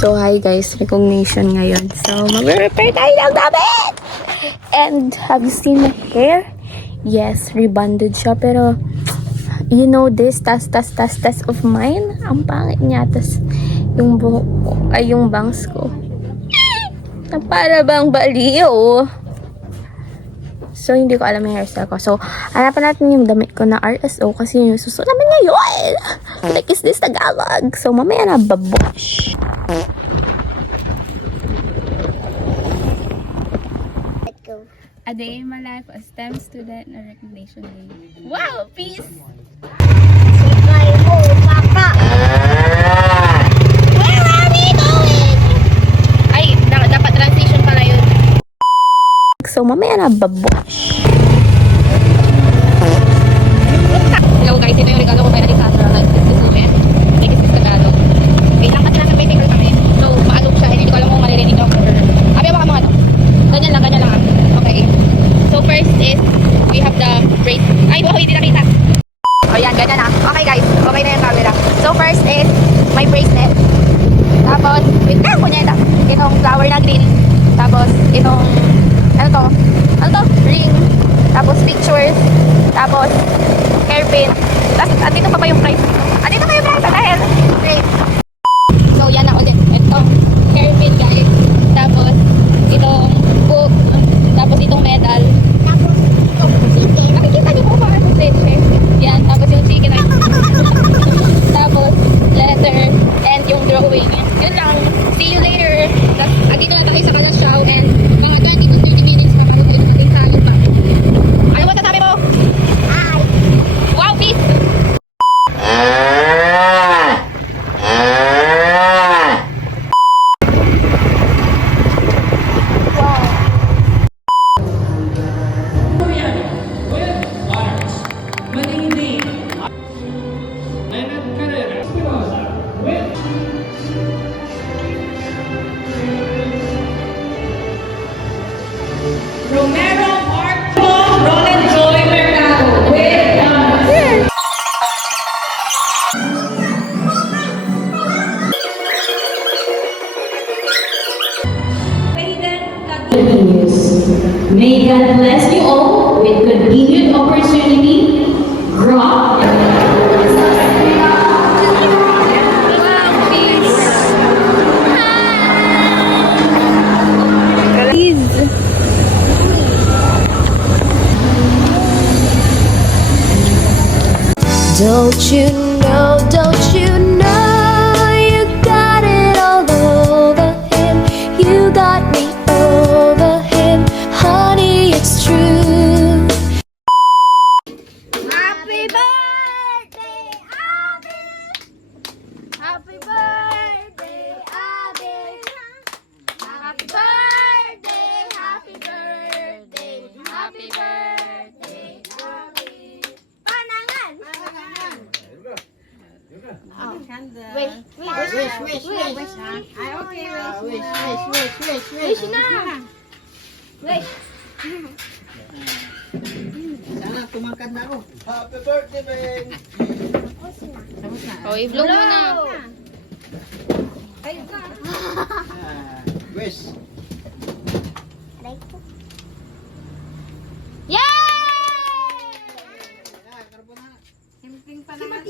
So, hi guys, recognition ngayon. So, mag-repair tayo ng damit! And, have you seen my hair? Yes, rebonded siya, pero you know this, tas of mine, ang pangit niya, tas yung buhok ko, ay yung bangs ko. Na para bang baliw. So, hindi ko alam yung hairstyle ko. So, hanapan natin yung damit ko na RSO kasi yung susunod naman ngayon. Like, is this Tagalog? So, mamaya na babush. A day in my life, a STEM student, na recognition day. Wow, peace! Where are we going? Ay, dapat transition pala yun. So, mamaya na babush. Hello guys, ito yung regalo ko kay Alexandra. Nag-susumin. Like, is this Tagalog? Wait lang, kasi nasa may finger kami. So, maalog siya. Hindi ko alam kung maririnig ako. Abi, baka mga to. Ganyan lang. Okay. So, first is, we have the brace. Ay, wow, hindi nakita. O, yan, ganyan na. Okay guys, okay na yung camera. So, first is, my bracelet. Tapos, wait lang, kunyeta. Itong flower na green. Tapos, itong, ano to? Ring. Tapos, pictures. Tapos, hairpin. Tapos, andito pa yung price. Andito pa yung price dahil great. So, yan na ulit. Itong hairpin, guys. Tapos, itong book. Tapos, itong medal. Tapos, itong chicken. Makikita niyo po ba ang leche? Yan. Tapos, yung chicken ay tapos, letter. And yung drawing. Yun lang. See you later. Tapos, andito na tayo sa Kalasyaw. And, mga 20 to 30 minutes na karoon ulit natin tayo pa. Ano mo sasabi mo? Hi! Wow, peace! Romero Marco, Roland Joy Mercado with May God bless you all with continued opportunity, growth, Don't you know, you got it all over him. You got me over him, honey, it's true. Happy birthday, Abby! Happy birthday, Abby! Happy birthday, happy birthday, happy birthday, Abby! Panangan! Wish na! Wish! Sana tumangkad na ako. Happy birthday, Ben! O, i-vlog mo na. Wish. Yay! Karbonara. Simping pa naman.